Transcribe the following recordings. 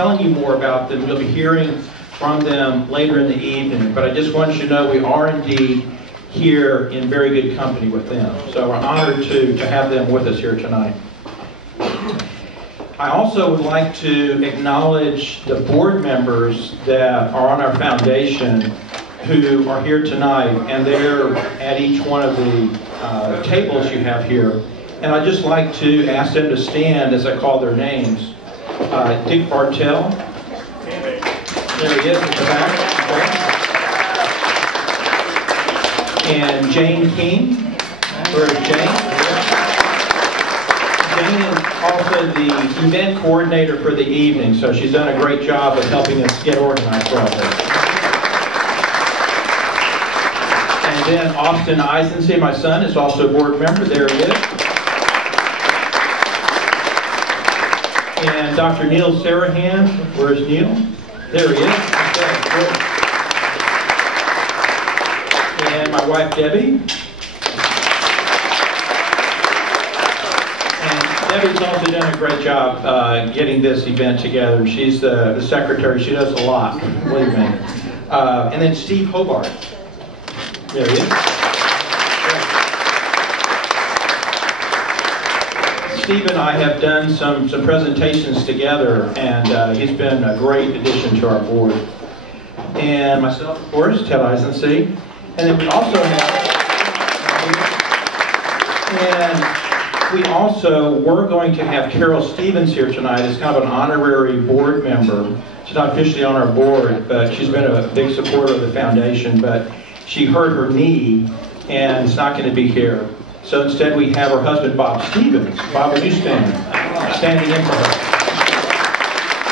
telling you more about them. You'll be hearing from them later in the evening. But I just want you to know we are indeed here in very good company with them. So we're honored to have them with us here tonight. I also would like to acknowledge the board members that are on our foundation who are here tonight, and they're at each one of the tables you have here. And I'd just like to ask them to stand as I call their names. Dick Bartell. There he is at the back. Okay. And Jane King. Where is Jane? Jane is also the event coordinator for the evening, so she's done a great job of helping us get organized for all this. And then Austin Isensee, my son, is also a board member. There he is. And Dr. Neil Sarahan, where's Neil? There he is. Okay, good. And my wife Debbie. And Debbie's also done a great job getting this event together. She's the secretary. She does a lot, believe me. And then Steve Hobart. There he is. Steve and I have done some presentations together, and he's been a great addition to our board. And myself, of course, Ted Isensee. And then we also we're going to have Carol Stevens here tonight as kind of an honorary board member. She's not officially on our board, but she's been a big supporter of the foundation, but she hurt her knee and is not going to be here. So instead we have her husband, Bob Stevens. Bob, would you stand? Standing in for her.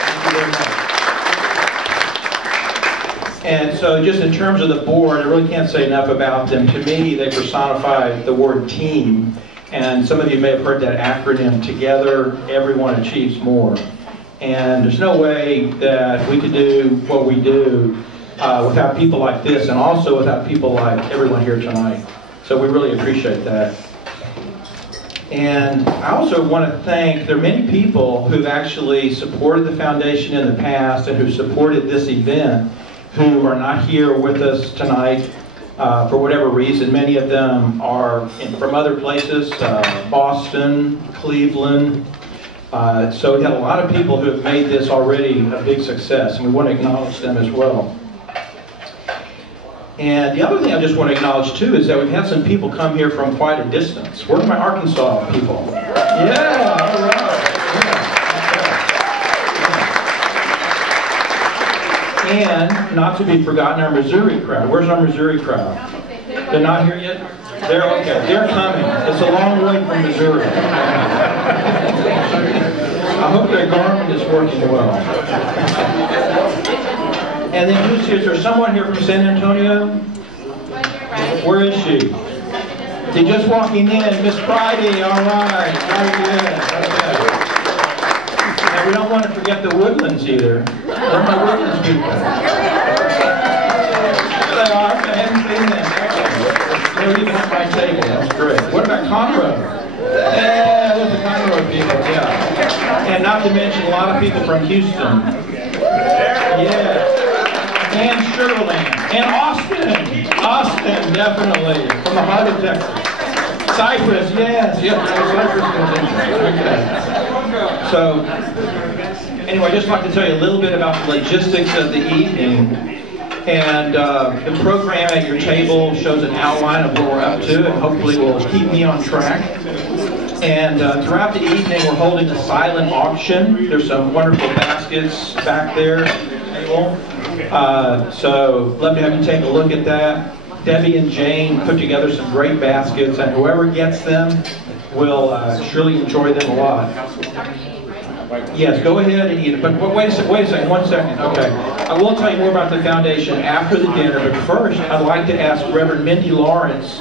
Thank you very much. And so just in terms of the board, I really can't say enough about them. To me, they personify the word team. And some of you may have heard that acronym, Together, Everyone Achieves More. And there's no way that we could do what we do without people like this, and also without people like everyone here tonight. So we really appreciate that. And I also want to thank, there are many people who've actually supported the foundation in the past and who supported this event who are not here with us tonight for whatever reason. Many of them are from other places, Boston, Cleveland. So we have a lot of people who have made this already a big success, and we want to acknowledge them as well. And the other thing I just want to acknowledge too is that we've had some people come here from quite a distance. Where are my Arkansas people? Yeah, all right. Yeah. And not to be forgotten, our Missouri crowd. Where's our Missouri crowd? They're not here yet? They're okay. They're coming. It's a long way from Missouri. I hope their garment is working well. And then who's here? Is there someone here from San Antonio? Where is she? She's just walking in. Miss Friday, all right. Very good. Okay. And we don't want to forget the Woodlands either. Where are my Woodlands people? There they are. I haven't seen them. They're even at my table. That's great. What about Conroe? Yeah, those are Conroe people, yeah. And not to mention a lot of people from Houston. Yeah. And Sugarland. And Austin. Austin, definitely. From the heart of Texas. Cypress, yes. Yes, Cypress continues. Okay. So, anyway, I'd just like to tell you a little bit about the logistics of the evening. And the program at your table shows an outline of what we're up to, and hopefully will keep me on track. And throughout the evening, we're holding a silent auction. There's some wonderful baskets back there. So love to have you take a look at that. Debbie and Jane put together some great baskets, and whoever gets them will surely enjoy them a lot. Yes, go ahead and eat it. But wait a second, 1 second. Okay. I will tell you more about the foundation after the dinner, but first I'd like to ask Reverend Mindy Lawrence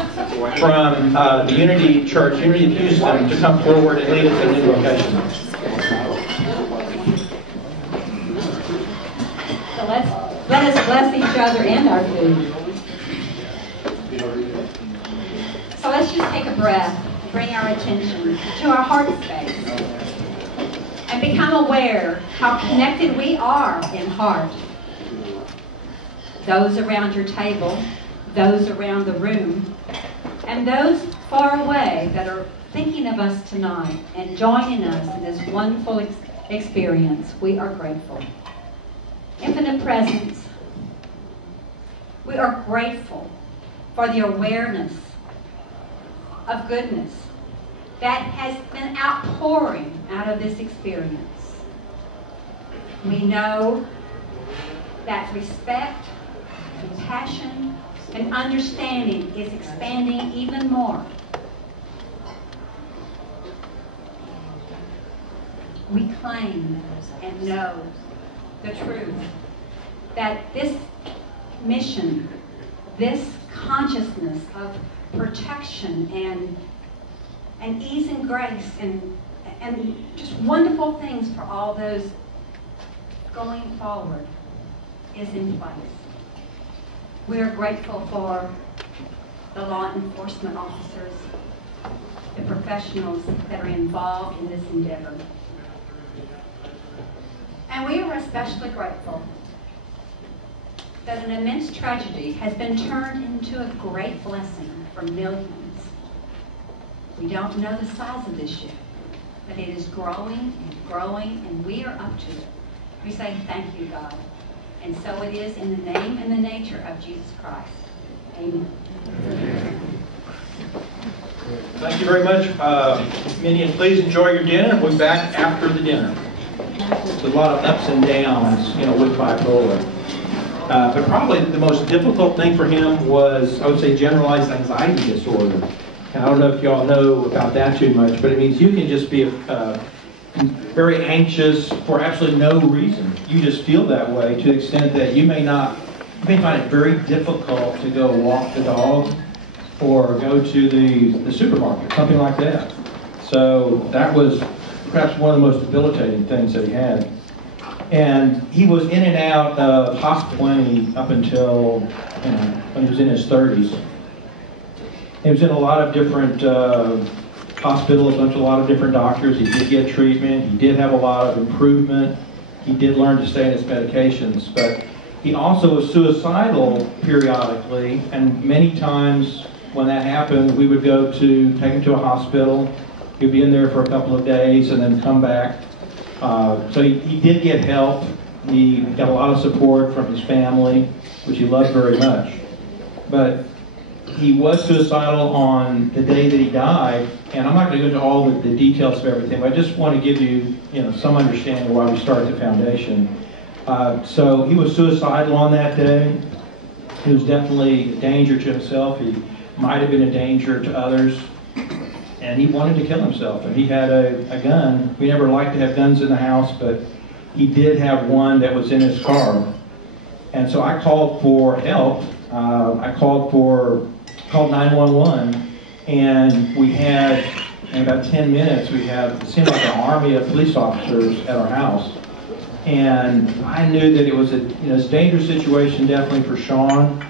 from the Unity Church, Unity of Houston, to come forward and lead us in the invocation. So let us bless each other and our food. So let's just take a breath, bring our attention to our heart space. And and become aware how connected we are in heart. Those around your table, those around the room, and those far away that are thinking of us tonight and joining us in this wonderful experience, we are grateful. Infinite Presence, we are grateful for the awareness of goodness that has been outpouring out of this experience. We know that respect, compassion, and understanding is expanding even more. We claim and know the truth that this mission, this consciousness of protection and ease and grace and just wonderful things for all those going forward is in place. We are grateful for the law enforcement officers, the professionals that are involved in this endeavor. And we are especially grateful that an immense tragedy has been turned into a great blessing for millions. We don't know the size of this yet, but it is growing and growing, and we are up to it. We say, thank you, God. And so it is in the name and the nature of Jesus Christ. Amen. Thank you very much. Minnie, and please enjoy your dinner. We'll be back after the dinner. There's a lot of ups and downs, with bipolar. But probably the most difficult thing for him was, I would say, generalized anxiety disorder. And I don't know if y'all know about that too much, but it means you can just be very anxious for absolutely no reason. You just feel that way to the extent that you may find it very difficult to go walk the dog or go to the supermarket, something like that. So that was perhaps one of the most debilitating things that he had. And he was in and out of hospital up until when he was in his 30s. He was in a lot of different hospitals, went to a lot of different doctors. He did get treatment. He did have a lot of improvement. He did learn to stay on his medications. But he also was suicidal periodically, and many times when that happened, we would take him to a hospital. He'd be in there for a couple of days and then come back. So he did get help. He got a lot of support from his family, which he loved very much. But he was suicidal on the day that he died, and I'm not going to go into all the details of everything, but I just want to give you, some understanding of why we started the foundation. So he was suicidal on that day. He was definitely a danger to himself. He might have been a danger to others. And he wanted to kill himself, and he had a gun. We never liked to have guns in the house, but he did have one that was in his car. And so I called for help. I called 911, and we had, in about 10 minutes, it seemed like an army of police officers at our house. And I knew that it was a dangerous situation, definitely for Sean.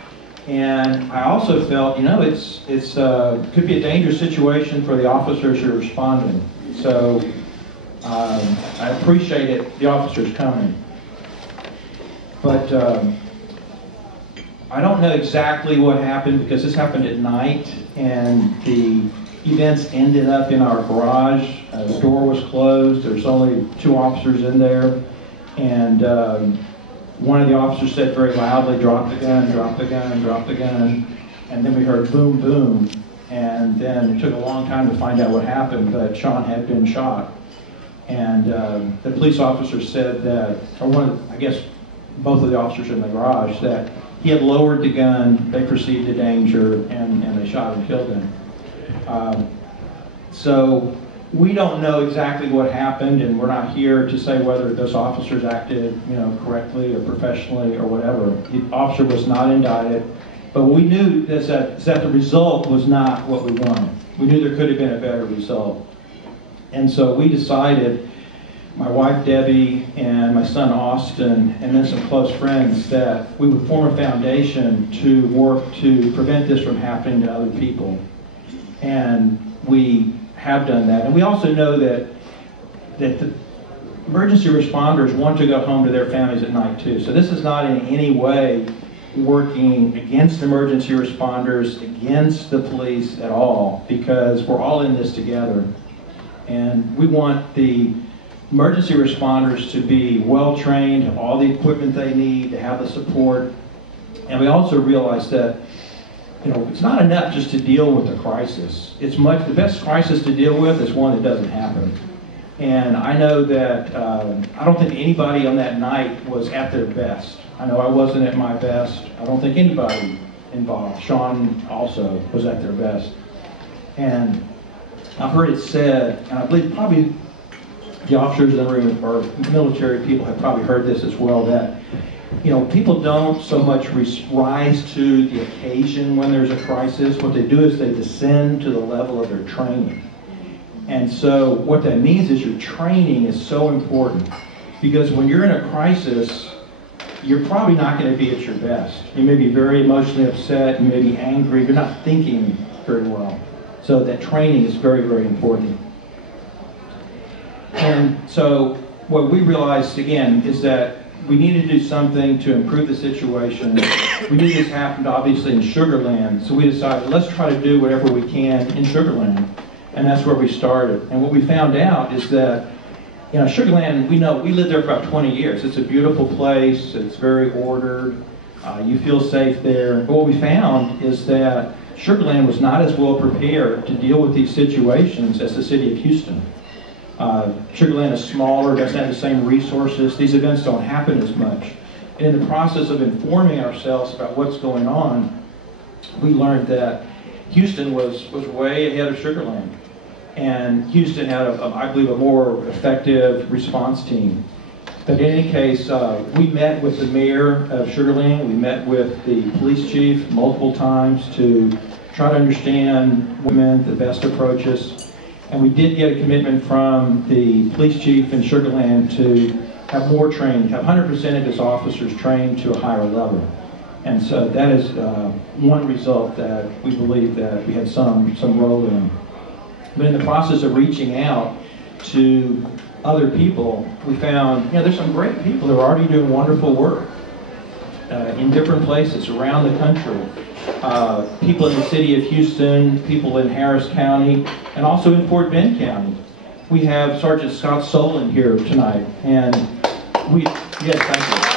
And I also felt, it could be a dangerous situation for the officers who are responding. So I appreciated the officers coming. But I don't know exactly what happened, because this happened at night, and the events ended up in our garage. The door was closed. There's only 2 officers in there. And one of the officers said very loudly, "Drop the gun, drop the gun, drop the gun." And then we heard boom, boom. And then it took a long time to find out what happened, but Sean had been shot. And the police officer said that, I guess both of the officers in the garage, that he had lowered the gun, they perceived the danger, and they shot and killed him. So we don't know exactly what happened, and we're not here to say whether those officers acted, correctly or professionally or whatever. The officer was not indicted, but we knew that the result was not what we wanted. We knew there could have been a better result. And so we decided, my wife Debbie and my son Austin, and then some close friends, that we would form a foundation to work to prevent this from happening to other people. And we have done that. And we also know that emergency responders want to go home to their families at night too. So this is not in any way working against emergency responders, against the police at all, because we're all in this together. And we want the emergency responders to be well trained, have all the equipment they need, to have the support. And we also realize that, you know, it's not enough just to deal with a crisis. It's much, the best crisis to deal with is one that doesn't happen. And I know that I don't think anybody on that night was at their best. I know I wasn't at my best. I don't think anybody involved. Sean also was at their best. And I've heard it said, and I believe probably the officers in the room or military people have probably heard this as well, that, you know, people don't so much rise to the occasion when there's a crisis. What they do is they descend to the level of their training. And so what that means is your training is so important, because when you're in a crisis, you're probably not going to be at your best. You may be very emotionally upset, you may be angry, you're not thinking very well. So that training is very, very important. And so what we realized, again, is that we needed to do something to improve the situation. We knew this happened, obviously, in Sugar Land, so we decided, let's try to do whatever we can in Sugar Land. And that's where we started. And what we found out is that, you know, Sugar Land, we lived there for about 20 years. It's a beautiful place, it's very ordered, you feel safe there. But what we found is that Sugar Land was not as well prepared to deal with these situations as the city of Houston. Sugar Land is smaller, doesn't have the same resources, these events don't happen as much. And in the process of informing ourselves about what's going on, we learned that Houston was way ahead of Sugar Land. And Houston had, I believe, a more effective response team. But in any case, we met with the mayor of Sugar Land, we met with the police chief multiple times to try to understand what meant the best approaches. And we did get a commitment from the police chief in Sugar Land to have more training, have 100% of his officers trained to a higher level. And so that is one result that we believe that we had some role in. But in the process of reaching out to other people, we found, you know, there's some great people who are already doing wonderful work in different places around the country. People in the city of Houston, people in Harris County, and also in Fort Bend County. We have Sergeant Scott Solon here tonight, and yes, thank you.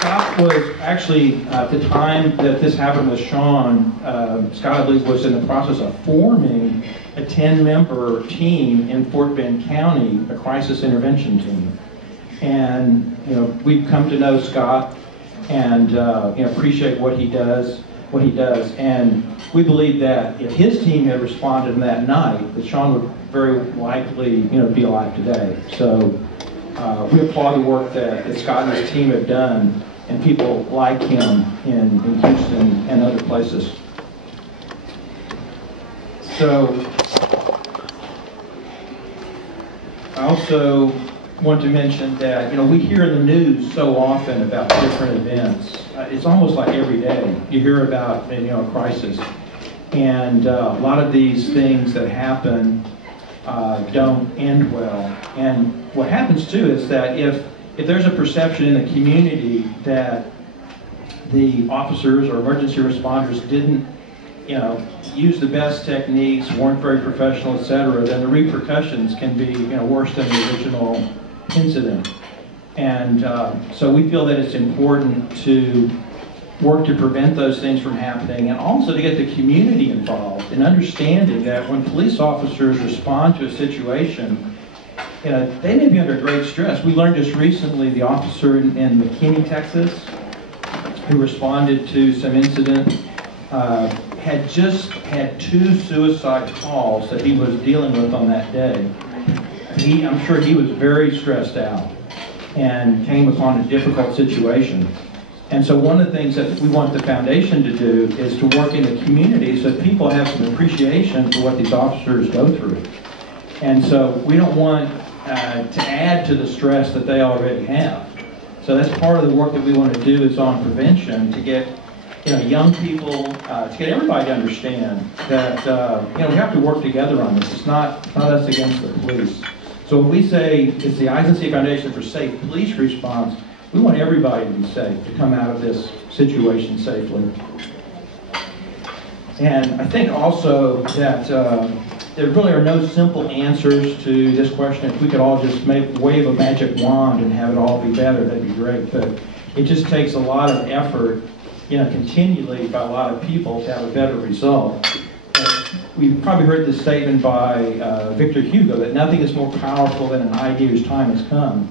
Scott was actually, at the time that this happened with Sean, Scott, I believe, was in the process of forming a 10-member team in Fort Bend County, a crisis intervention team. And, you know, we've come to know Scott and, you know, appreciate what he does. And we believe that if his team had responded in that night, that Sean would very likely, you know, be alive today. So we applaud the work that Scott and his team have done, and people like him in Houston and other places. So I also want to mention that, you know, we hear in the news so often about different events. It's almost like every day you hear about, you know, a crisis. And a lot of these things that happen don't end well. And what happens too is that if there's a perception in the community that the officers or emergency responders didn't, you know, use the best techniques, weren't very professional, etc., then the repercussions can be, you know, worse than the original incident. And so we feel that it's important to work to prevent those things from happening, and also to get the community involved in understanding that when police officers respond to a situation, you know, they may be under great stress. We learned just recently the officer in McKinney, Texas, who responded to some incident, had just had 2 suicide calls that he was dealing with on that day. I'm sure he was very stressed out and came upon a difficult situation. And so one of the things that we want the foundation to do is to work in the community so that people have some appreciation for what these officers go through. And so we don't want to add to the stress that they already have. So that's part of the work that we want to do is on prevention, to get young people, to get everybody to understand that we have to work together on this. It's not us against the police. So when we say it's the Isensee Foundation for Safe Police Response, we want everybody to be safe, to come out of this situation safely. And I think also that there really are no simple answers to this question. If we could all just wave a magic wand and have it all be better, that'd be great. But it just takes a lot of effort, continually by a lot of people to have a better result. We've probably heard this statement by Victor Hugo that nothing is more powerful than an idea whose time has come.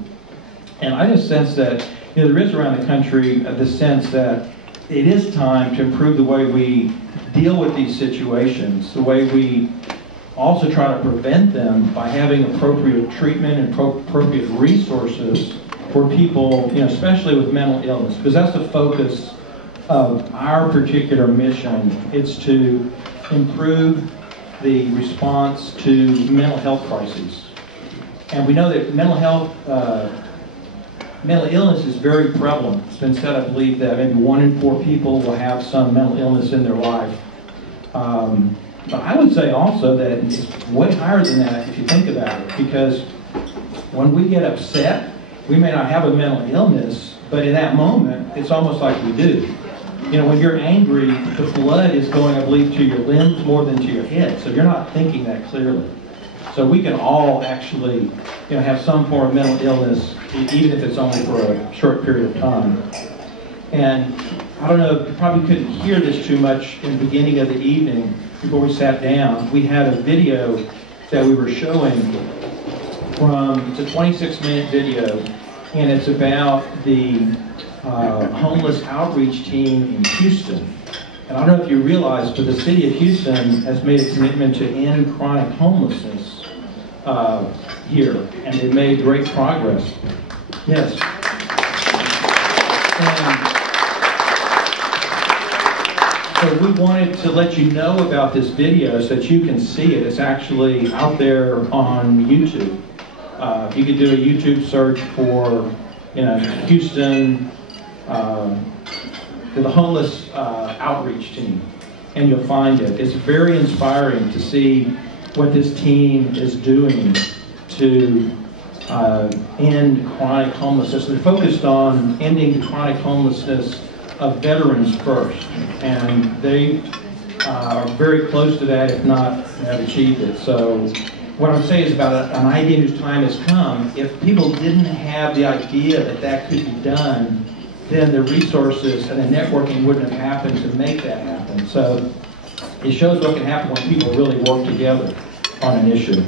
And I just sense that there is around the country this sense that it is time to improve the way we deal with these situations, the way we also try to prevent them by having appropriate treatment and appropriate resources for people, especially with mental illness, because that's the focus of our particular mission. It's to improve the response to mental health crises. And we know that mental illness is very prevalent. It's been said, I believe, that maybe 1 in 4 people will have some mental illness in their life. But I would say also that it's way higher than that if you think about it, because when we get upset, we may not have a mental illness, but in that moment, it's almost like we do. When you're angry, the blood is going, I believe, to your limbs more than to your head, so you're not thinking that clearly. So we can all actually, have some form of mental illness, even if it's only for a short period of time. And I don't know, you probably couldn't hear this too much in the beginning of the evening before we sat down. We had a video that we were showing it's a 26-minute video, and it's about the homeless outreach team in Houston. And I don't know if you realize, but the city of Houston has made a commitment to end chronic homelessness here, and they've made great progress. Yes. And so we wanted to let you know about this video so that you can see it. It's actually out there on YouTube. You could do a YouTube search for, Houston, the homeless outreach team, and you'll find it. It's very inspiring to see what this team is doing to end chronic homelessness. They're focused on ending the chronic homelessness of veterans first, and they are very close to that, if not have achieved it. So what I'm saying is about an idea whose time has come. If people didn't have the idea that that could be done, then the resources and the networking wouldn't have happened to make that happen. So it shows what can happen when people really work together on an issue.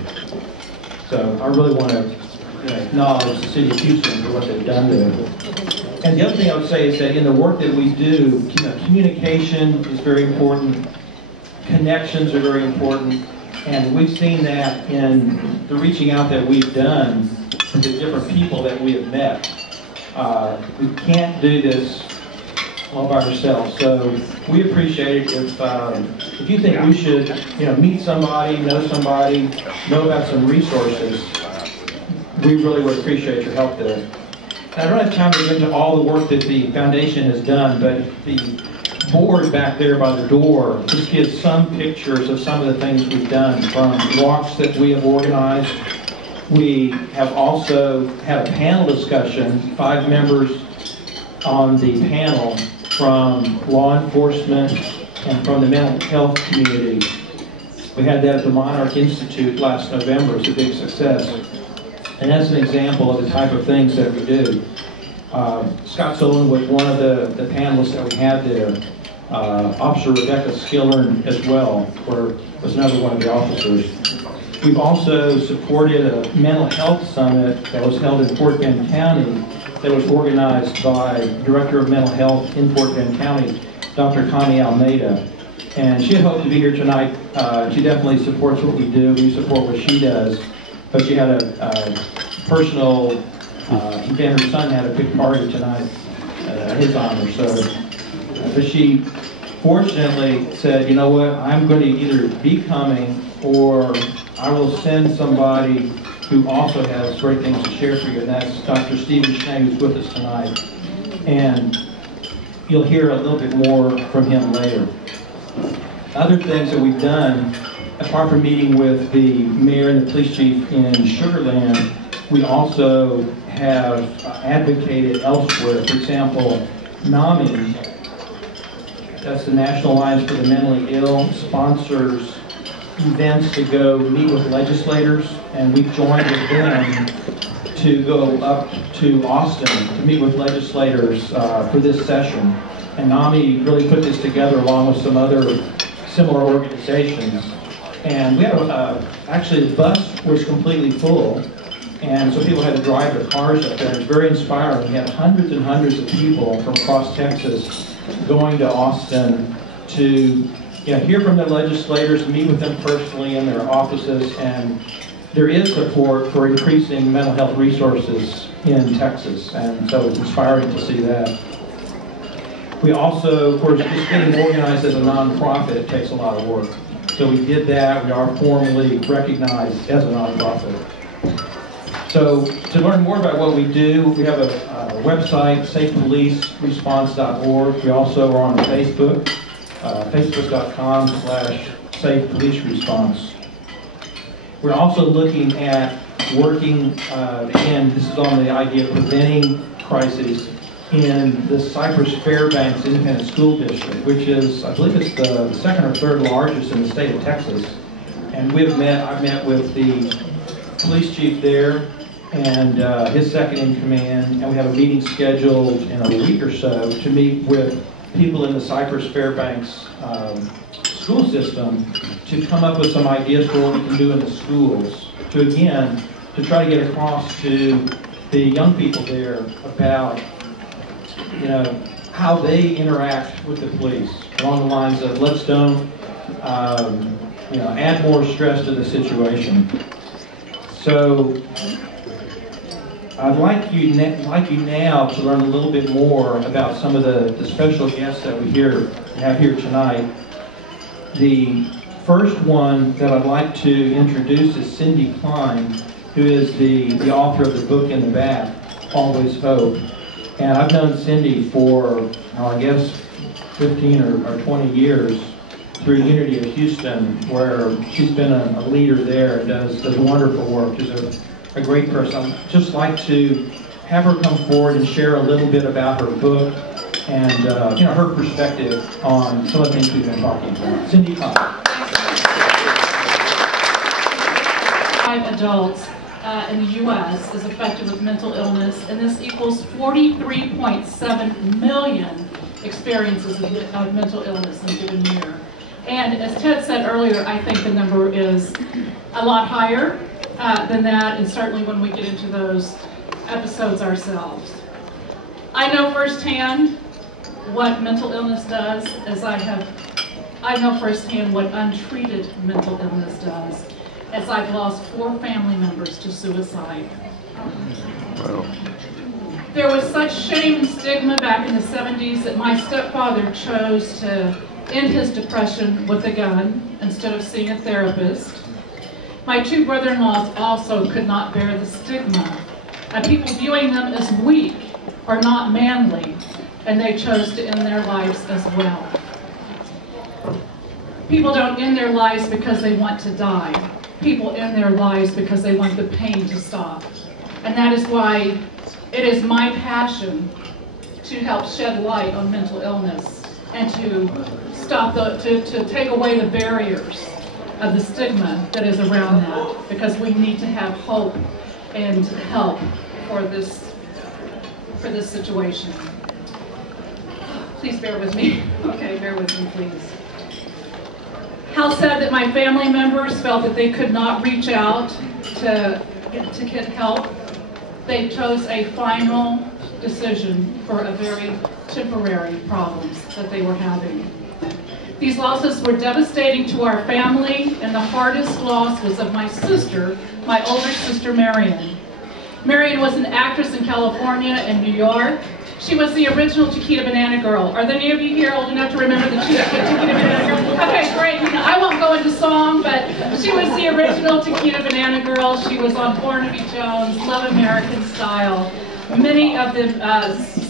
So I really want to acknowledge the city of Houston for what they've done there. And the other thing I would say is that in the work that we do, communication is very important, connections are very important, and we've seen that in the reaching out that we've done to the different people that we have met. We can't do this all by ourselves, so we appreciate it if you think we should meet somebody, know about some resources. We really would appreciate your help there. And I don't have time to get into all the work that the foundation has done, but the board back there by the door just gives some pictures of some of the things we've done, from walks that we have organized. We have also had a panel discussion, 5 members on the panel from law enforcement and from the mental health community. We had that at the Monarch Institute last November. It's a big success. And that's an example of the type of things that we do. Scott Solon was one of the panelists that we had there. Officer Rebecca Skillern as well was another one of the officers. We've also supported a mental health summit that was held in Fort Bend County that was organized by Director of Mental Health in Fort Bend County, Dr. Connie Almeida. And she had hoped to be here tonight. She definitely supports what we do. We support what she does. But she had a personal event. Her son had a big party tonight in his honor. But she fortunately said, you know what, I'm going to either be coming or I will send somebody who also has great things to share for you, and that's Dr. Stephen Schnee, who's with us tonight. And you'll hear a little bit more from him later. Other things that we've done, apart from meeting with the mayor and the police chief in Sugar Land, we also have advocated elsewhere. For example, NAMI, that's the National Alliance for the Mentally Ill, sponsors events to go meet with legislators, and we've joined with them to go up to Austin to meet with legislators for this session. And NAMI really put this together along with some other similar organizations. And we had actually the bus was completely full, and so people had to drive their cars up there. It was very inspiring. We had hundreds and hundreds of people from across Texas going to Austin to hear from the legislators, meet with them personally in their offices, and there is support for increasing mental health resources in Texas, and so it's inspiring to see that. We also, of course, just getting organized as a nonprofit takes a lot of work. So we did that. We are formally recognized as a nonprofit. So to learn more about what we do, we have a website, safepoliceresponse.org. We also are on Facebook, facebook.com/safepoliceresponse. We're also looking at working, again, this is on the idea of preventing crises in the Cypress Fairbanks Independent School District, which is, I believe it's the second or third largest in the state of Texas. And I've met with the police chief there and his second in command, and we have a meeting scheduled in a week or so to meet with people in the Cypress Fairbanks school system to come up with some ideas for what we can do in the schools to try to get across to the young people there about how they interact with the police along the lines of let's don't add more stress to the situation. So I'd like you now to learn a little bit more about some of the special guests that we have here tonight. The first one that I'd like to introduce is Cindy Klein, who is the author of the book in the back, Always Hope. And I've known Cindy for, I guess, 15 or 20 years through Unity of Houston, where she's been a leader there and does wonderful work. She's a great person. I'd just like to have her come forward and share a little bit about her book and her perspective on some of the things we've been talking about. Cindy, come. 5 adults in the U.S. is affected with mental illness, and this equals 43.7 million experiences of mental illness in a given year. And as Ted said earlier, I think the number is a lot higher than that, and certainly when we get into those episodes ourselves. I know firsthand what mental illness does, as I know firsthand what untreated mental illness does, as I've lost 4 family members to suicide. Wow. There was such shame and stigma back in the 70s that my stepfather chose to end his depression with a gun instead of seeing a therapist. My 2 brother-in-laws also could not bear the stigma of people viewing them as weak or not manly, and they chose to end their lives as well. People don't end their lives because they want to die. People end their lives because they want the pain to stop. And that is why it is my passion to help shed light on mental illness and to to take away the barriers of the stigma that is around that, because we need to have hope and help for this situation. Please bear with me. Okay, bear with me, please. How sad that my family members felt that they could not reach out to get help. They chose a final decision for a very temporary problems that they were having. These losses were devastating to our family, and the hardest loss was of my sister, my older sister Marion. Marion was an actress in California and New York. She was the original Chiquita Banana Girl. Are there any of you here old enough to remember the Chiquita Banana Girl? Okay, great. I won't go into song, but she was the original Chiquita Banana Girl. She was on Born to Be Jones, Love American Style. many of the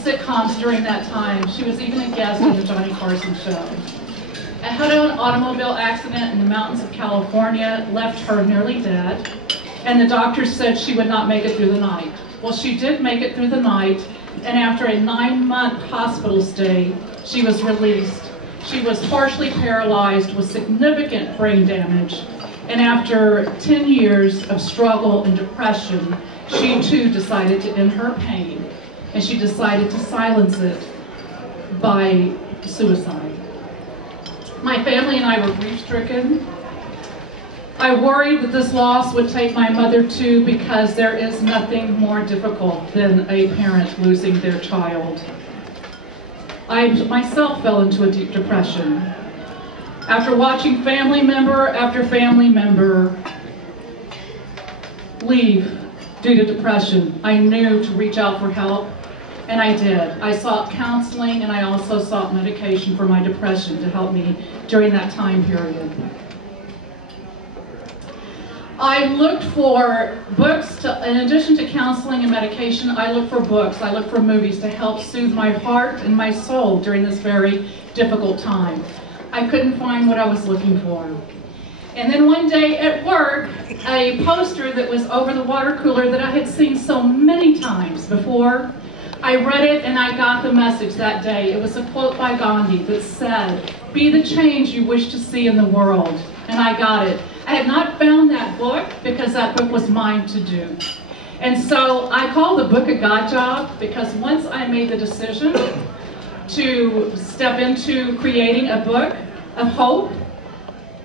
sitcoms during that time. She was even a guest on the Johnny Carson show. A head-on automobile accident in the mountains of California left her nearly dead, and the doctors said she would not make it through the night. Well, she did make it through the night, and after a 9-month hospital stay, she was released. She was partially paralyzed with significant brain damage, and after 10 years of struggle and depression, she too decided to end her pain, and she decided to silence it by suicide. My family and I were grief-stricken. I worried that this loss would take my mother too, because there is nothing more difficult than a parent losing their child. I myself fell into a deep depression. After watching family member after family member leave due to depression, I knew to reach out for help, and I did. I sought counseling, and I also sought medication for my depression to help me during that time period. I looked for books, in addition to counseling and medication, I looked for books, I looked for movies to help soothe my heart and my soul during this very difficult time. I couldn't find what I was looking for. And then one day at work, a poster that was over the water cooler that I had seen so many times before, I read it and I got the message that day. It was a quote by Gandhi that said, "Be the change you wish to see in the world." And I got it. I had not found that book because that book was mine to do. And so I call the book a God job, because once I made the decision to step into creating a book of hope,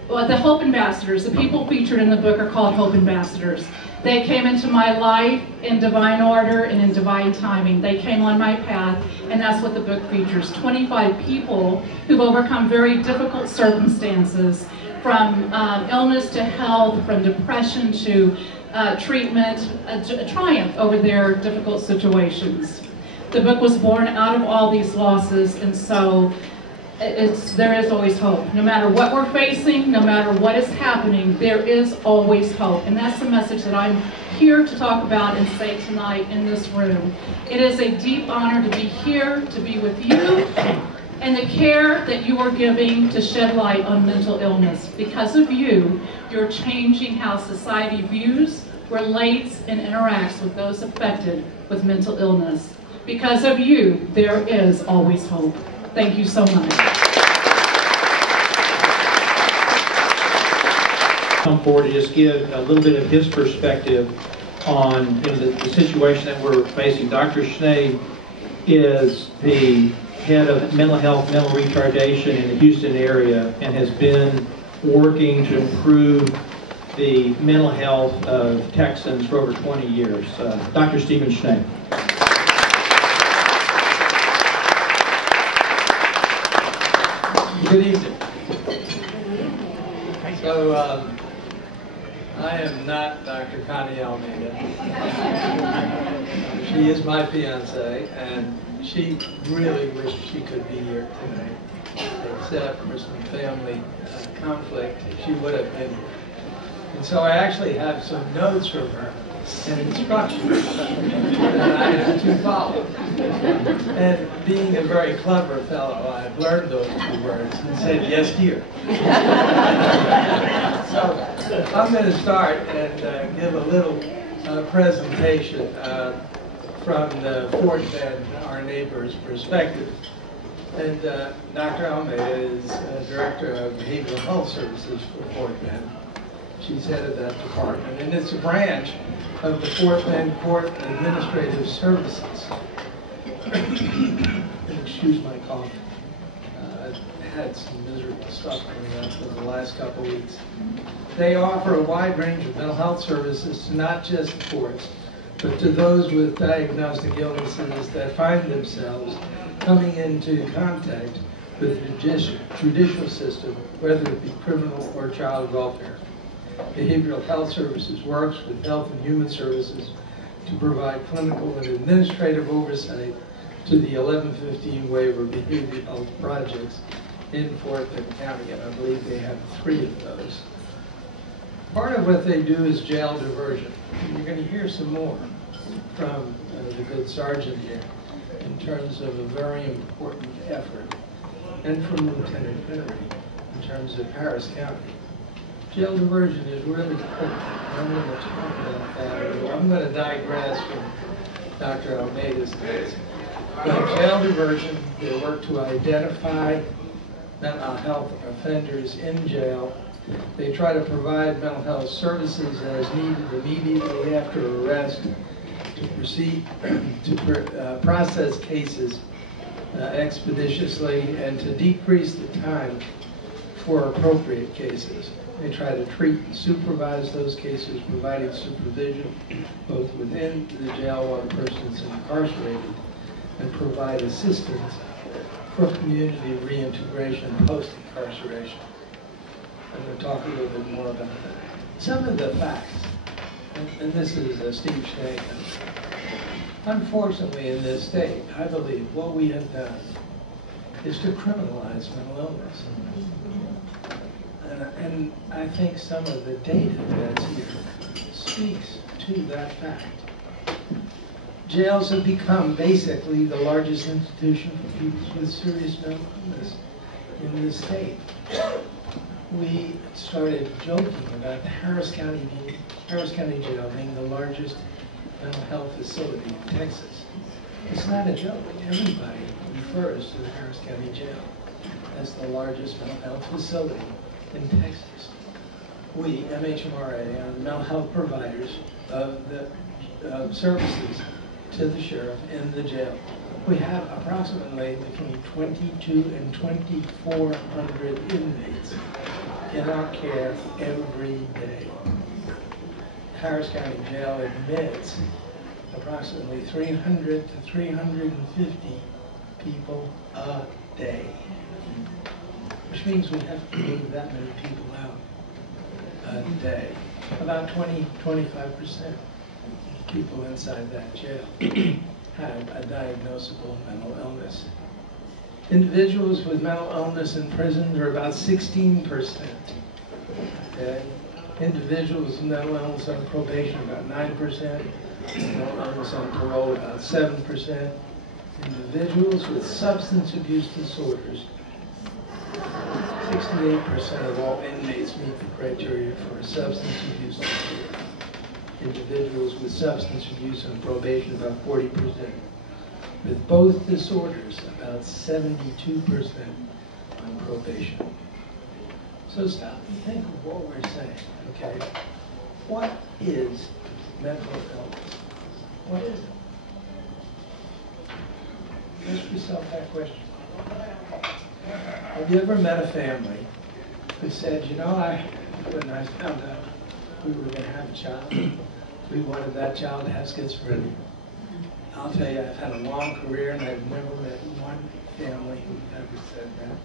well, the Hope Ambassadors, the people featured in the book are called Hope Ambassadors. They came into my life in divine order and in divine timing. They came on my path, and that's what the book features. 25 people who've overcome very difficult circumstances, from illness to health, from depression to treatment, a triumph over their difficult situations. The book was born out of all these losses, and so there is always hope. No matter what we're facing, no matter what is happening, there is always hope. And that's the message that I'm here to talk about and say tonight in this room. It is a deep honor to be here, to be with you, and the care that you are giving to shed light on mental illness. Because of you, you're changing how society views, relates, and interacts with those affected with mental illness. Because of you, there is always hope. Thank you so much. Come forward to just give a little bit of his perspective on the situation that we're facing. Dr. Schnee is the head of mental health, mental retardation in the Houston area, and has been working to improve the mental health of Texans for over 20 years. Dr. Stephen Schnee. Good evening. So, I am not Dr. Connie Almeida. She is my fiance, and she really wished she could be here tonight, except for some family conflict. She would have been here. And so I actually have some notes from her and instructions that I have to follow. And being a very clever fellow, I've learned those 2 words and said, "Yes, here." So I'm going to start and give a little presentation from the Fort Bend, our neighbor's perspective. And Dr. Almeida is Director of Behavioral Health Services for Fort Bend. She's head of that department, and it's a branch of the Fort Bend Court Administrative Services. Excuse my cough. I've had some miserable stuff coming up for the last couple weeks. They offer a wide range of mental health services to not just the courts, but to those with diagnostic illnesses that find themselves coming into contact with the judicial system, whether it be criminal or child welfare. Behavioral Health Services works with Health and Human Services to provide clinical and administrative oversight to the 1115 waiver behavioral health projects in Fort Bend County, and I believe they have 3 of those. Part of what they do is jail diversion. And you're going to hear some more from the good sergeant here in terms of a very important effort, and from Lieutenant Henry in terms of Harris County. Jail diversion is really important. I'm going to talk about that. I'm going to digress from Dr. Almeida's days. But jail diversion, they work to identify mental health offenders in jail. They try to provide mental health services as needed immediately after arrest to proceed to process cases expeditiously and to decrease the time for appropriate cases. They try to treat and supervise those cases, providing supervision both within the jail while the person is incarcerated, and provide assistance for community reintegration post-incarceration. I'm going to talk a little bit more about that. Some of the facts, and this is Steve Schneider. Unfortunately, in this state, I believe what we have done is to criminalize mental illness. And I think some of the data that's here speaks to that fact. Jails have become basically the largest institution for people with serious mental illness in the state. We started joking about the Harris County Jail being the largest mental health facility in Texas. It's not a joke. Everybody refers to the Harris County Jail as the largest mental health facility in Texas. We, MHMRA, are the mental health providers of the services to the sheriff in the jail. We have approximately between 22 and 2,400 inmates in our care every day. Harris County Jail admits approximately 300 to 350 people a day, which means we have to move that many people out a day. About 20–25% of people inside that jail have a diagnosable mental illness. Individuals with mental illness in prison are about 16%. Okay? Individuals with mental illness on probation about 9%. Mental illness on parole about 7%. Individuals with substance abuse disorders, 68% of all inmates meet the criteria for a substance abuse disorder. Individuals with substance abuse on probation about 40%. With both disorders, about 72% on probation. So stop and think of what we're saying, okay? What is mental illness? What is it? Ask yourself that question. Have you ever met a family who said, you know, when I found out we were going to have a child, we wanted that child to have schizophrenia? I'll tell you, I've had a long career and I've never met one family who ever said that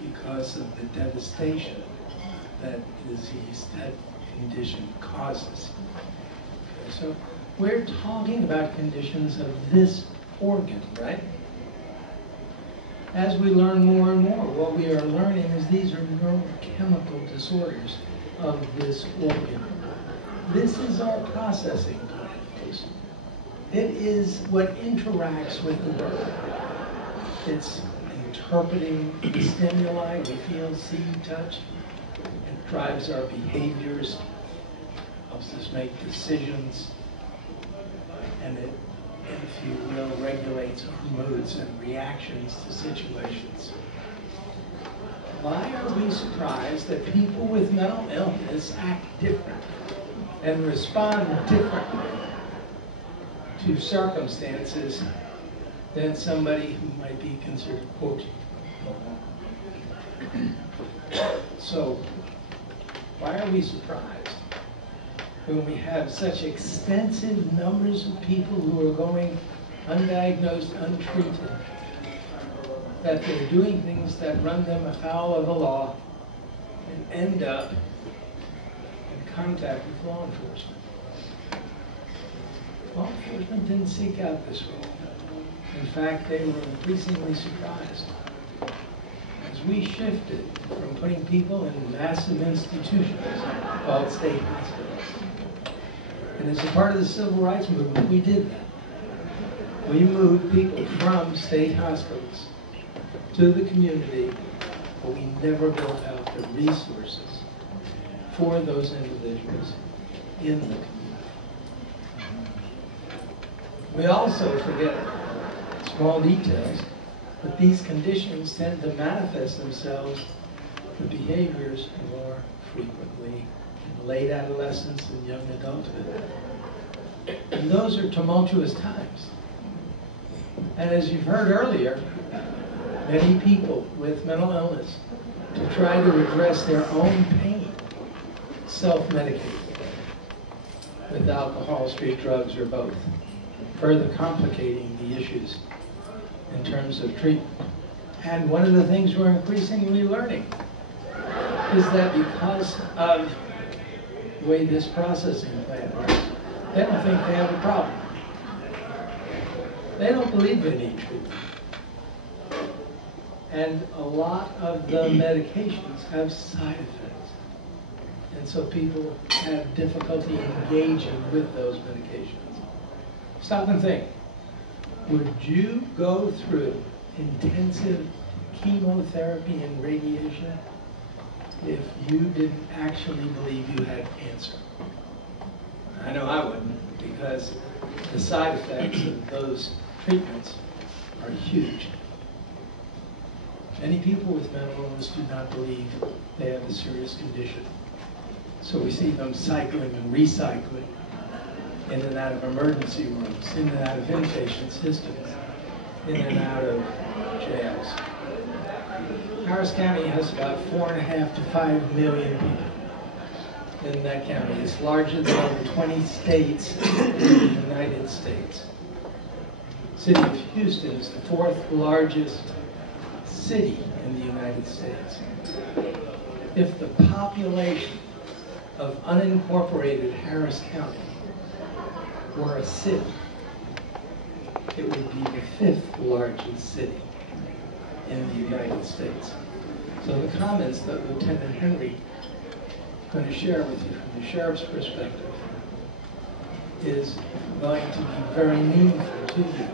because of the devastation that disease, that condition causes. Okay, so we're talking about conditions of this organ, right? As we learn more and more, what we are learning is these are neurochemical disorders of this organ. This is our processing plant. It is what interacts with the brain. It's interpreting the stimuli we feel, see, touch. It drives our behaviors, helps us make decisions, and it, if you will, regulates our moods and reactions to situations. Why are we surprised that people with mental illness act different and respond differently to circumstances than somebody who might be considered, quote, normal? So, why are we surprised when we have such extensive numbers of people who are going undiagnosed, untreated, that they're doing things that run them afoul of the law and end up in contact with law enforcement? Law enforcement didn't seek out this role. In fact, they were increasingly surprised as we shifted from putting people in massive institutions called state hospitals And as a part of the civil rights movement, we did that. We moved people from state hospitals to the community, but we never built out the resources for those individuals in the community. We also forget small details, but these conditions tend to manifest themselves with behaviors more frequently in late adolescence and young adulthood. And those are tumultuous times. And as you've heard earlier, many people with mental illness, to try to address their own pain, self-medicate with alcohol, street drugs, or both, further complicating the issues in terms of treatment. And one of the things we're increasingly learning is that because of the way this processing plant works, they don't think they have a problem. They don't believe they need treatment. And a lot of the medications have side effects. And so people have difficulty engaging with those medications. Stop and think. Would you go through intensive chemotherapy and radiation if you didn't actually believe you had cancer? I know I wouldn't, because the side effects of those treatments are huge. Many people with mental illness do not believe they have a serious condition. So we see them cycling and recycling in and out of emergency rooms, in and out of inpatient systems, in and out of jails. Harris County has about 4.5 to 5 million people in that county. It's larger than over 20 states in the United States. The city of Houston is the 4th largest city in the United States. If the population of unincorporated Harris County were a city, it would be the 5th largest city in the United States. So the comments that Lieutenant Henry is going to share with you from the sheriff's perspective is going to be very meaningful to you.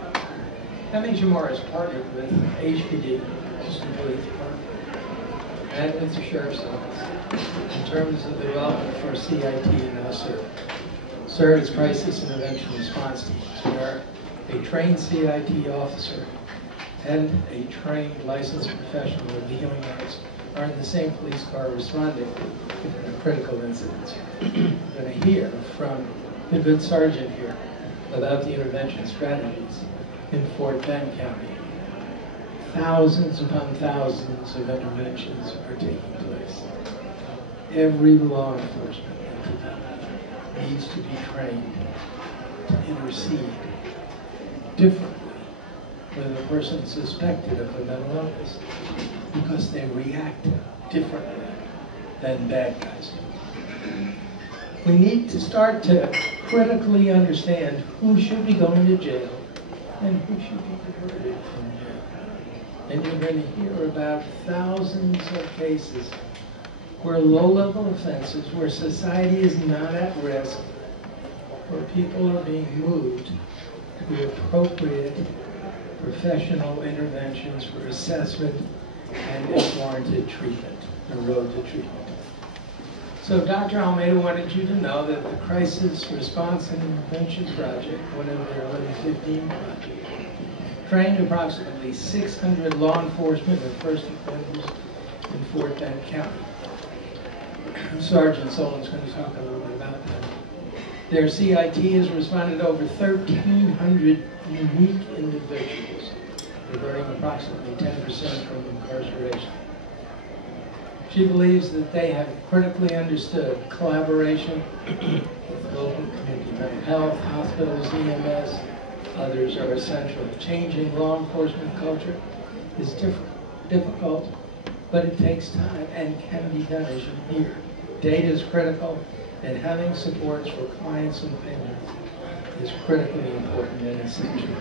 Henry Jamar has partnered with HPD, Houston Police Department, and with the Sheriff's Office in terms of the development for CIT and now CERT. CERT is Crisis Intervention Response Teams, where a trained CIT officer and a trained licensed professional of the healing arts are in the same police car responding to critical incidents. You're going to hear from the good sergeant here about the intervention strategies in Fort Bend County. Thousands upon thousands of interventions are taking place. Every law enforcement entity needs to be trained to intercede differently with a person suspected of a mental illness, because they react differently than bad guys do. We need to start to critically understand who should be going to jail and who should be diverted from jail. And you're going to hear about thousands of cases where low-level offenses, where society is not at risk, where people are being moved to appropriate professional interventions for assessment and warranted treatment, the road to treatment. So Dr. Almeida wanted you to know that the Crisis Response and Intervention Project, one of their 1115 projects, trained approximately 600 law enforcement and first responders in Fort Bend County. Sergeant Solon's going to talk a little bit about that. Their CIT has responded to over 1,300 unique individuals, averting approximately 10% from incarceration. She believes that they have critically understood collaboration with local community mental health, hospitals, EMS, others are essential. Changing law enforcement culture is difficult, but it takes time and can be done, as you hear. Data is critical, and having supports for clients and families is critically important and essential.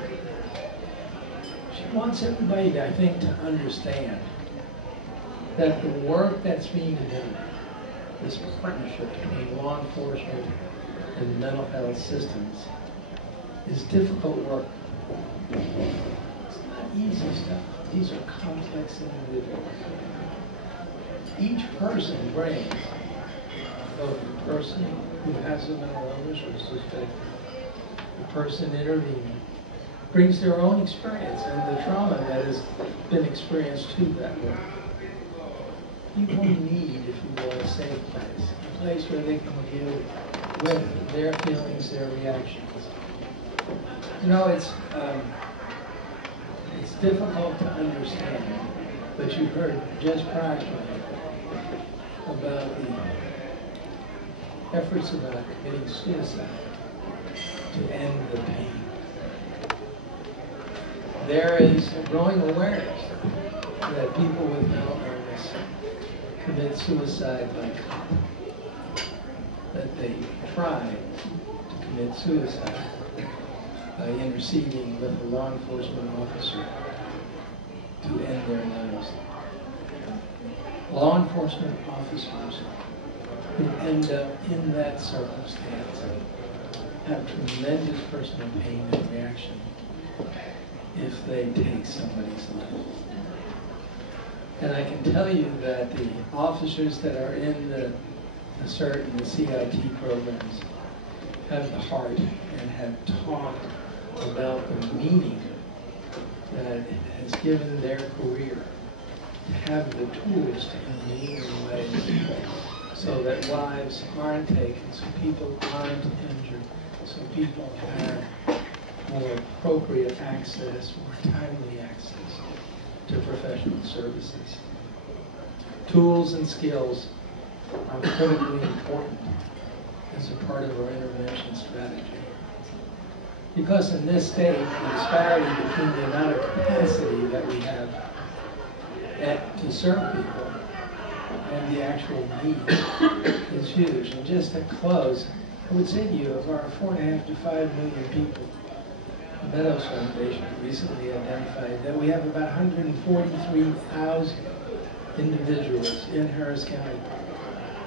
She wants everybody, I think, to understand that the work that's being done, this partnership between law enforcement in mental health systems is difficult work. It's not easy stuff. These are complex individuals. Each person brings, both the person who has a mental illness or suspect, the person intervening, brings their own experience and the trauma that has been experienced to that work. People need, if you will, a safe place, a place where they can deal with their feelings, their reactions. You know, it's difficult to understand, but you heard just prior to me about the efforts about committing suicide to end the pain. There is a growing awareness that people with mental illness commit suicide by cop, that they try to commit suicide by interceding with a law enforcement officer to end their lives. Law enforcement officers who end up in that circumstance have tremendous personal pain and reaction if they take somebody's life. And I can tell you that the officers that are in the CERT and the CIT programs have the heart and have talked about the meaning that has given their career to have the tools to intervene in ways so that lives aren't taken, so people aren't injured, so people have more appropriate access, more timely access to professional services. Tools and skills are critically important as a part of our intervention strategy. Because in this state, the disparity between the amount of capacity that we have to serve people and the actual need is huge. And just to close, I would say to you, of our 4.5 to 5 million people, the Meadows Foundation recently identified that we have about 143,000 individuals in Harris County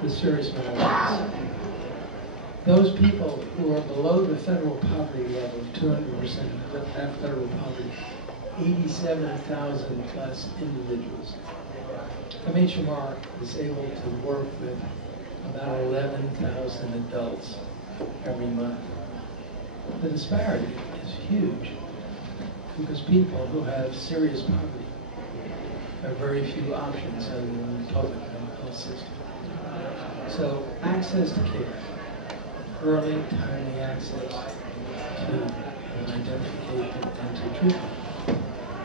with serious mental illness. Those people who are below the federal poverty level of 200% of federal poverty, 87,000 plus individuals. MHMR is able to work with about 11,000 adults every month. The disparity is huge because people who have serious poverty have very few options in the public health system. So access to care, early, timely access to identification and to treatment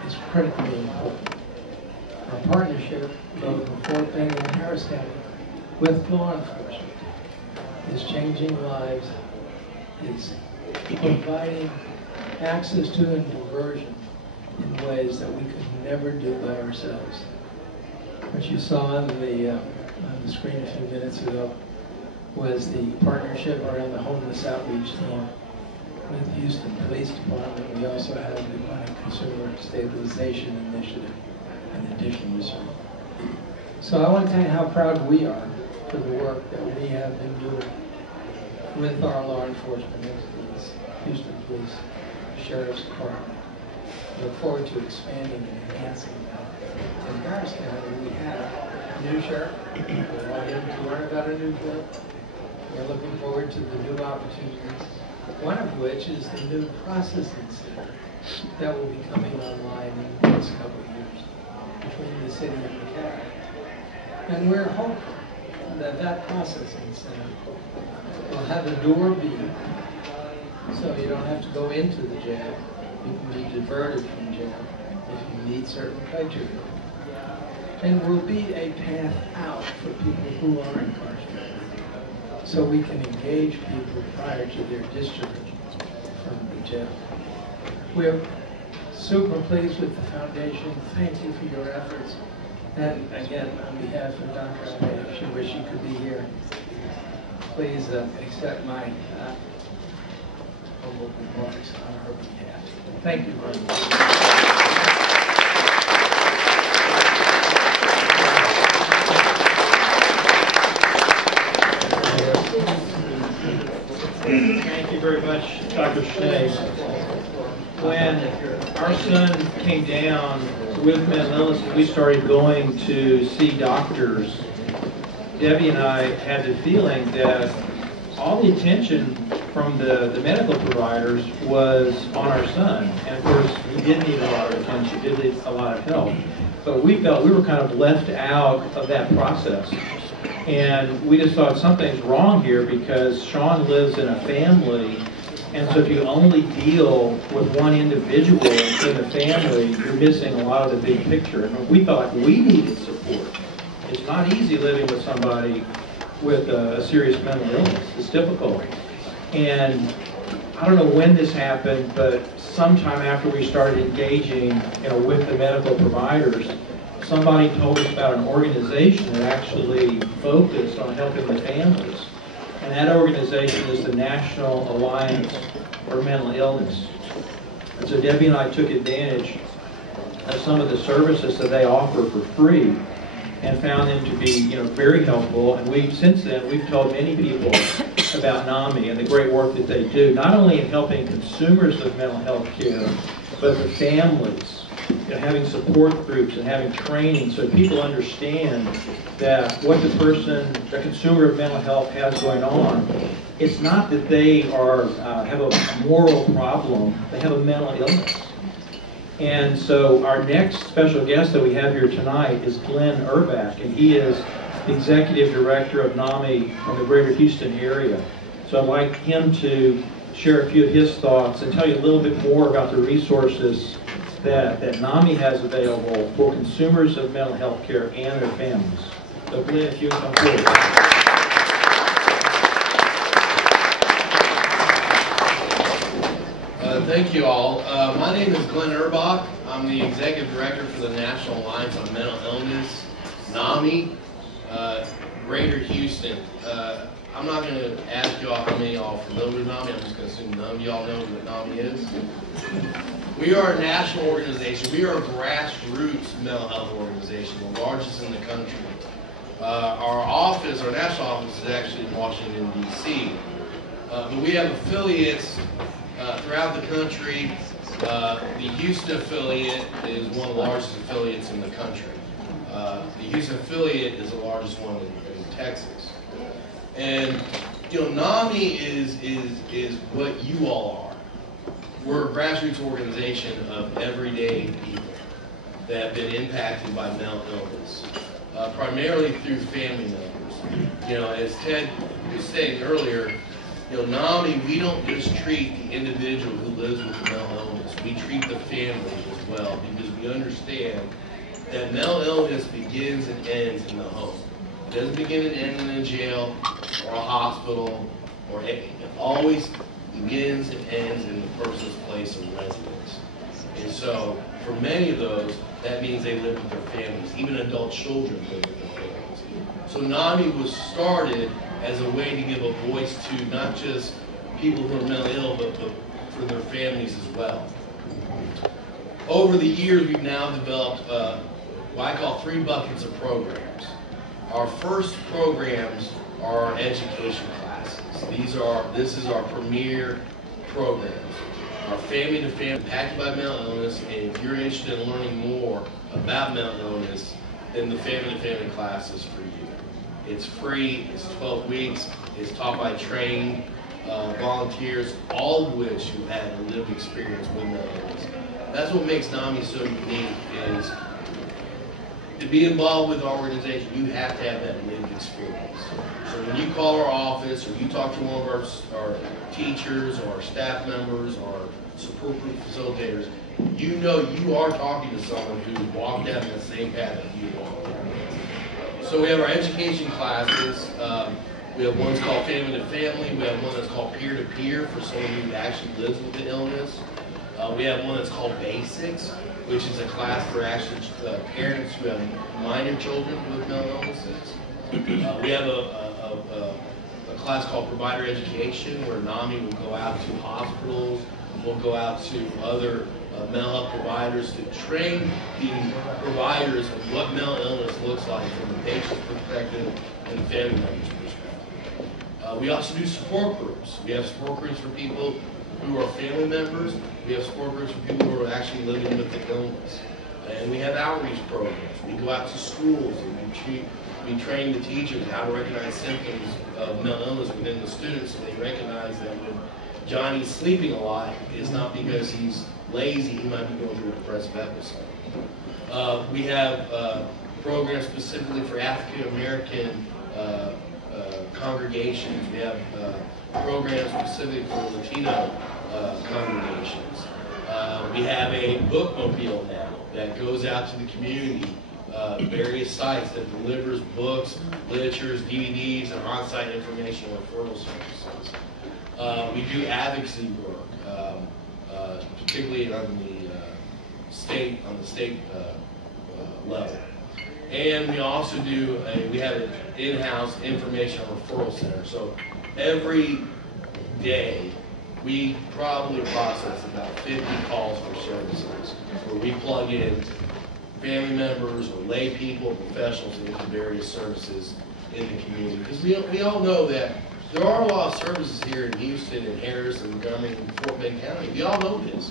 is critically important. Our partnership, both in Fort Benning and Harris County, with law enforcement is changing lives, is providing access to and diversion in ways that we could never do by ourselves. What you saw on the screen a few minutes ago was the partnership around the homeless outreach team with the Houston Police Department. We also have the Chronic Consumer Stabilization Initiative in addition to service. So I want to tell you how proud we are for the work that we have been doing with our law enforcement entities, Houston Police, Sheriff's Department. I look forward to expanding and enhancing that. In Harris County, we have a new sheriff. We're wanting to learn about a new sheriff. We're looking forward to the new opportunities, one of which is the new processing center that will be coming online in the next couple of years between the city and the county. And we're hopeful that that processing center will have a door B, so you don't have to go into the jail. You can be diverted from jail if you meet certain criteria. And will be a path out for people who are incarcerated, so we can engage people prior to their discharge from the jail. We're super pleased with the foundation. Thank you for your efforts. And again, on behalf of Dr. Abe, if she wished she could be here, please accept my humble remarks on her behalf. Thank you very much. very much, Dr. Schnee. When our son came down with mental illness and we started going to see doctors, Debbie and I had the feeling that all the attention from the medical providers was on our son. And of course, he did need a lot of attention, did need a lot of help. But we felt we were kind of left out of that process. And we just thought something's wrong here because Sean lives in a family, and so if you only deal with one individual in the family, you're missing a lot of the big picture. And we thought we needed support. It's not easy living with somebody with a serious mental illness. It's difficult. And I don't know when this happened, but sometime after we started engaging, with the medical providers, somebody told us about an organization that actually focused on helping the families. And that organization is the National Alliance for Mental Illness. And so Debbie and I took advantage of some of the services that they offer for free and found them to be, very helpful. And since then, we've told many people about NAMI and the great work that they do, not only in helping consumers of mental health care, but the families, having support groups and having training so people understand that what the consumer of mental health has going on, it's not that they have a moral problem, they have a mental illness. And so our next special guest that we have here tonight is Glenn Urbach, and he is the Executive Director of NAMI from the Greater Houston area. So I'd like him to share a few of his thoughts and tell you a little bit more about the resources that NAMI has available for consumers of mental health care and their families. So Glenn, if you would come forward. Thank you all. My name is Glenn Urbach. I'm the Executive Director for the National Alliance on Mental Illness, NAMI, Greater Houston. I'm not going to ask y'all how many of y'all are familiar with NAMI. I'm just going to assume none of y'all know what NAMI is. We are a national organization. We are a grassroots mental health organization, the largest in the country. Our national office is actually in Washington, D.C. But we have affiliates throughout the country. The Houston affiliate is one of the largest affiliates in the country. The Houston affiliate is the largest one in Texas. And NAMI is what you all are. We're a grassroots organization of everyday people that have been impacted by mental illness, primarily through family members. As Ted was saying earlier, NAMI, we don't just treat the individual who lives with mental illness. We treat the family as well, because we understand that mental illness begins and ends in the home. It doesn't begin and end in a jail or a hospital or anything. It always begins and ends in the person's place of residence. And so, for many of those, that means they live with their families. Even adult children live with their families. So NAMI was started as a way to give a voice to not just people who are mentally ill, but for their families as well. Over the years, we've now developed what I call 3 buckets of programs. Our first programs are our education classes. This is our premier programs. Our family-to-family impacted by mental illness, and if you're interested in learning more about mental illness, then the family-to-family class is for you. It's free, it's 12 weeks, it's taught by trained volunteers, all of which who had a lived experience with mental illness. That's what makes NAMI so unique, is to be involved with our organization, you have to have that lived experience. So when you call our office, or you talk to one of our teachers, or our staff members, or support group facilitators, you know you are talking to someone who walked down that same path that you walked. So we have our education classes. We have one that's called Family to Family. We have one that's called Peer to Peer for someone who actually lives with the illness. We have one that's called Basics, which is a class for actually parents who have minor children with mental illnesses. We have a class called Provider Education, where NAMI will go out to hospitals, we'll go out to other mental health providers to train the providers of what mental illness looks like from the patient's perspective and the family member's perspective. We also do support groups. We have support groups for people who are family members. We have support groups for people who are actually living with the illness. And we have outreach programs. We go out to schools and we train the teachers how to recognize symptoms of mental illness within the students, so they recognize that when Johnny's sleeping a lot, it's not because he's lazy, he might be going through a depressive episode. We have programs specifically for African American congregations. We have programs specific for Latino congregations. We have a bookmobile now that goes out to the community, various sites that delivers books, literatures, DVDs, and on-site information referral services. We do advocacy work, particularly on the state level. And we also do we have an in-house information referral center. So every day we probably process about 50 calls for services where we plug in family members or lay people, professionals into various services in the community. Because we all know that there are a lot of services here in Houston and Harris and Montgomery and Fort Bend County. We all know this.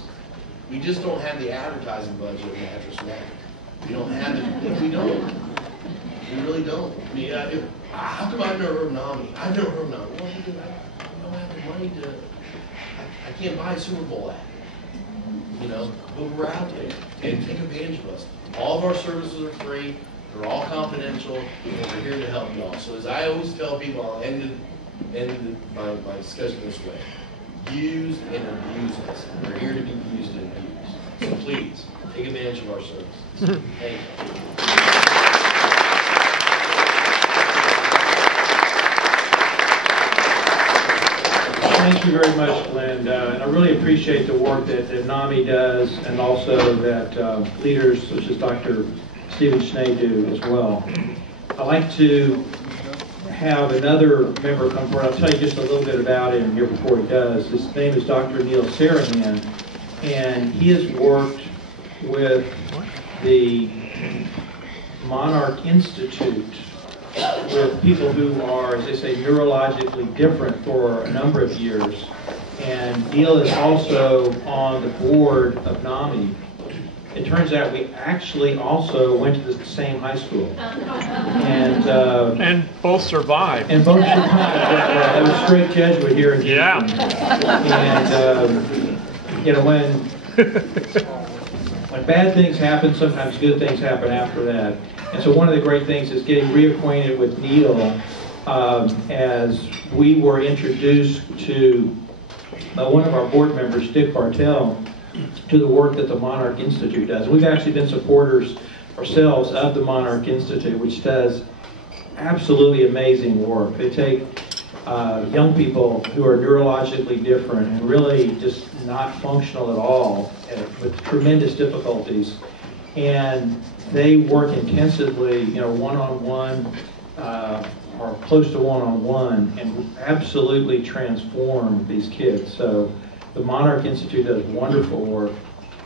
We just don't have the advertising budget of Mattress Mac. We don't have it. We don't. We really don't. I mean, how come I've never heard of NAMI? I've never heard of NAMI. Well, because I don't have the money to. I can't buy a Super Bowl ad. You know, but we're out there and take advantage of us. All of our services are free. They're all confidential, and we're here to help you all. So as I always tell people, I'll end my discussion this way: use and abuse us. We're here to be used and abused. So please take advantage of our services. Thank you. Thank you very much, Glenn, and I really appreciate the work that NAMI does, and also that leaders such as Dr. Stephen Schnee do as well. I'd like to have another member come forward. I'll tell you just a little bit about him here before he does. His name is Dr. Neil Sarahan, and he has worked with the Monarch Institute with people who are, as they say, neurologically different for a number of years. And Neil is also on the board of NAMI. It turns out we actually also went to the same high school. And both survived. And both survived. That was straight Jesuit here in Houston. Yeah. And, you know, when bad things happen, sometimes good things happen after that. And so one of the great things is getting reacquainted with Neil as we were introduced to one of our board members, Dick Bartell, to the work that the Monarch Institute does. We've actually been supporters ourselves of the Monarch Institute, which does absolutely amazing work. They take young people who are neurologically different and really just not functional at all, with tremendous difficulties, and they work intensively, you know, one-on-one or close to one-on-one, and absolutely transform these kids. So the Monarch Institute does wonderful work,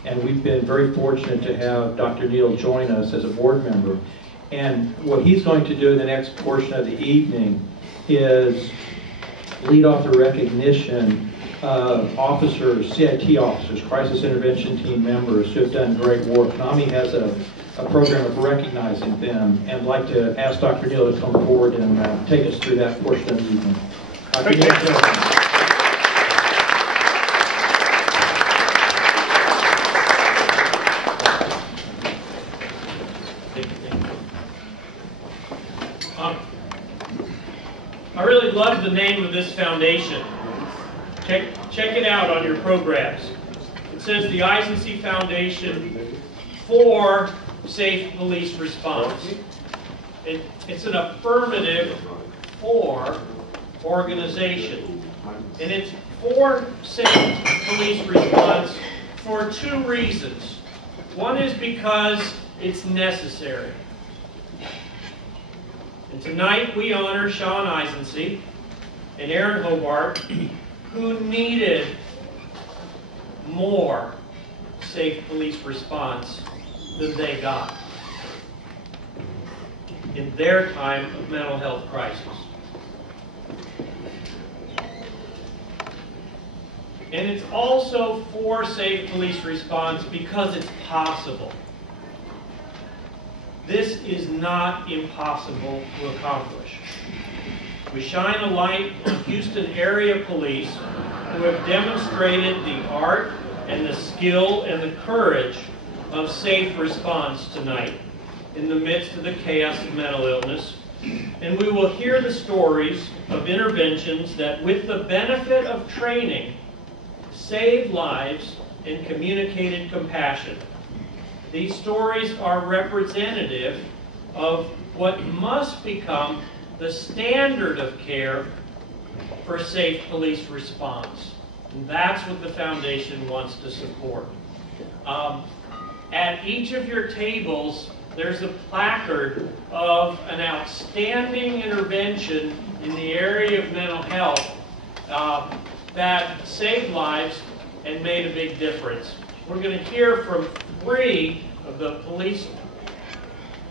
and we've been very fortunate to have Dr. Neil join us as a board member. And what he's going to do in the next portion of the evening is lead off the recognition of officers, CIT officers, crisis intervention team members who have done great work. NAMI has a program of recognizing them, and I'd like to ask Dr. Neil to come forward and take us through that portion of the evening. Dr. Neil. I really love the name of this foundation. Check it out on your programs. It says the Isensee Foundation for Safe Police Response. It's an affirmative for organization. And it's for safe police response for two reasons. One is because it's necessary. And tonight we honor Sean Isensee and Aaron Hobart, who needed more safe police response than they got in their time of mental health crisis. And it's also for safe police response because it's possible. This is not impossible to accomplish. We shine a light on Houston area police who have demonstrated the art and the skill and the courage of safe response tonight in the midst of the chaos of mental illness. And we will hear the stories of interventions that, with the benefit of training, saved lives and communicated compassion. These stories are representative of what must become the standard of care for safe police response. And that's what the foundation wants to support. At each of your tables, there's a placard of an outstanding intervention in the area of mental health that saved lives and made a big difference. We're going to hear from 3 of the police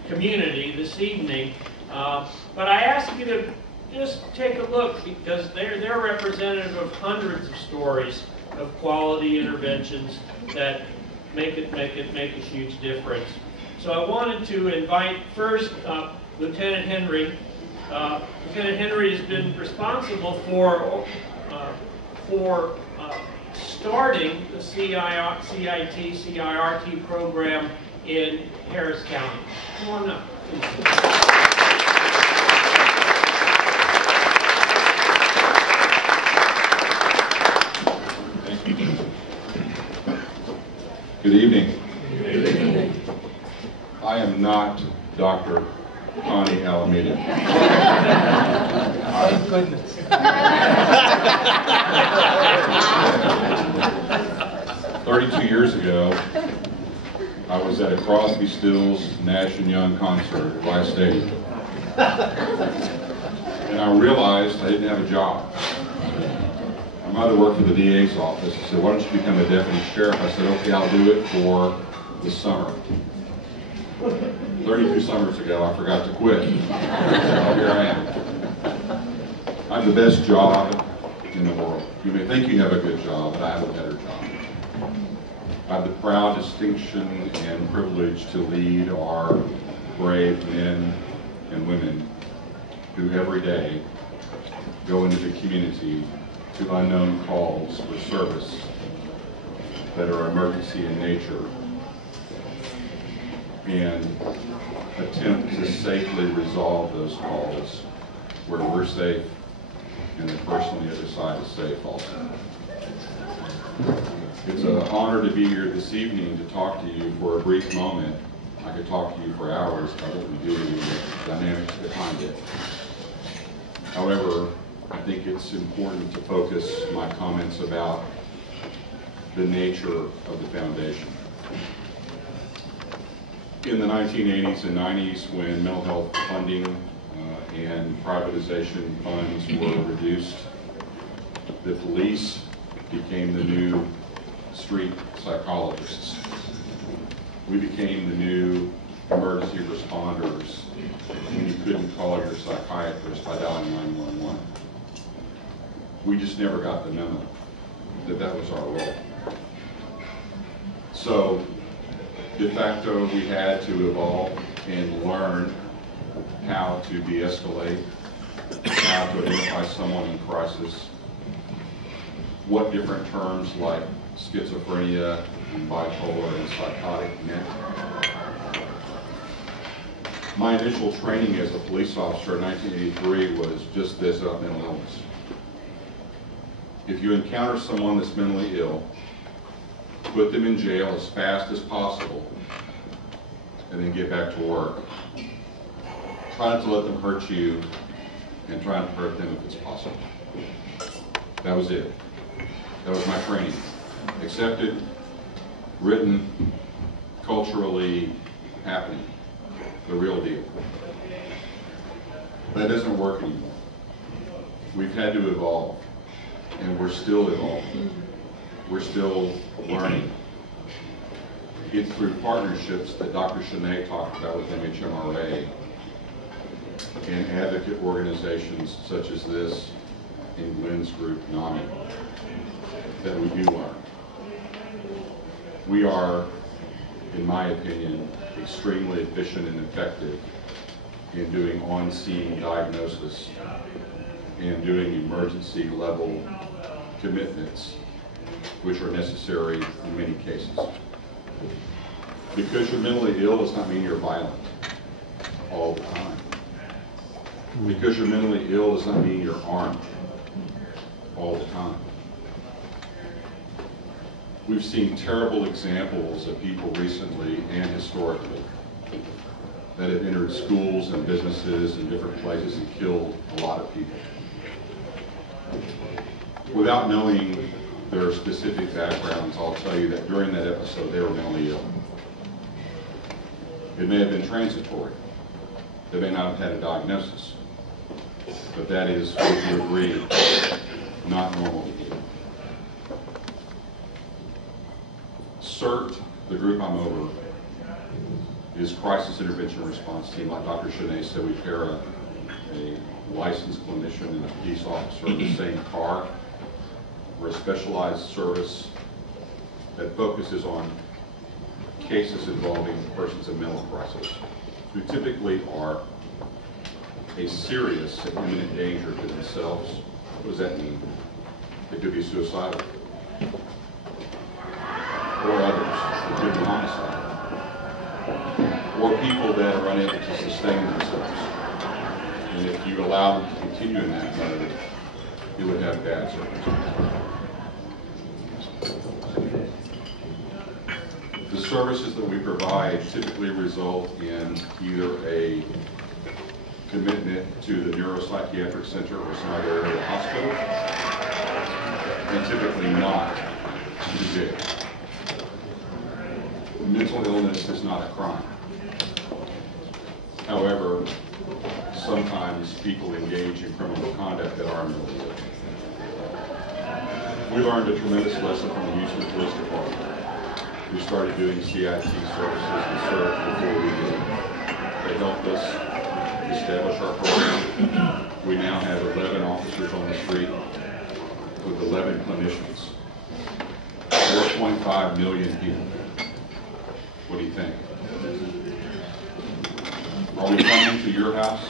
community this evening, but I ask you to just take a look because they're representative of hundreds of stories of quality interventions that make a huge difference. So I wanted to invite first Lieutenant Henry. Lieutenant Henry has been responsible for starting the CIT program in Harris County. Come on up, please. Good evening. Good evening. I am not Dr. Connie Alameda. Thank goodness. 32 years ago, I was at a Crosby, Stills, Nash & Young concert at Rice Stadium. And I realized I didn't have a job. My mother worked for the DA's office. She said, why don't you become a deputy sheriff? I said, okay, I'll do it for the summer. 32 summers ago, I forgot to quit. So here I am. I have the best job in the world. You may think you have a good job, but I have a better job. I have the proud distinction and privilege to lead our brave men and women who every day go into the community to unknown calls for service that are emergency in nature and attempt to safely resolve those calls where we're safe and the person on the other side is safe also. It's an honor to be here this evening to talk to you for a brief moment. I could talk to you for hours about what we do and the dynamics behind it. However, I think it's important to focus my comments about the nature of the foundation. In the 1980s and 90s, when mental health funding and privatization funds were reduced, the police became the new street psychologists. We became the new emergency responders when you couldn't call your psychiatrist by dialing 911. We just never got the memo that that was our role. So, de facto, we had to evolve and learn how to de-escalate, how to identify someone in crisis, what different terms like schizophrenia and bipolar and psychotic meant. My initial training as a police officer in 1983 was just this about mental illness. If you encounter someone that's mentally ill, put them in jail as fast as possible and then get back to work. Try not to let them hurt you and try not to hurt them if it's possible. That was it. That was my training. Accepted, written, culturally happening. The real deal. That doesn't work anymore. We've had to evolve, and we're still evolving. We're still learning. It's through partnerships that Dr. Shanae talked about with MHMRA and advocate organizations such as this in Glenn's group, NAMI. that we do learn. We are, in my opinion, extremely efficient and effective in doing on-scene diagnosis and doing emergency level commitments, which are necessary in many cases. Because you're mentally ill does not mean you're violent all the time. Because you're mentally ill does not mean you're armed all the time. We've seen terrible examples of people recently and historically that have entered schools and businesses and different places and killed a lot of people. Without knowing their specific backgrounds, I'll tell you that during that episode they were mentally ill. It may have been transitory. They may not have had a diagnosis. But that is, would you agree, not normal. CERT, the group I'm over, is Crisis Intervention Response Team. Like Dr. Shanae said, we pair a licensed clinician and a police officer in the same car. We're a specialized service that focuses on cases involving persons in mental crisis, who typically are a serious and imminent danger to themselves. What does that mean? It could be suicidal, or others. It could be homicidal, or people that are unable to sustain themselves. And if you allow them to continue in that mode, it would have bad circumstances. The services that we provide typically result in either a commitment to the neuropsychiatric center or some other area of the hospital, and typically not to jail. Mental illness is not a crime. However, sometimes people engage in criminal conduct that are mentally ill. We learned a tremendous lesson from the Houston Police Department. We started doing CIT services and CERT before we did. They helped us establish our program. We now have 11 officers on the street with 11 clinicians. 4.5 million people. What do you think? Are we coming to your house?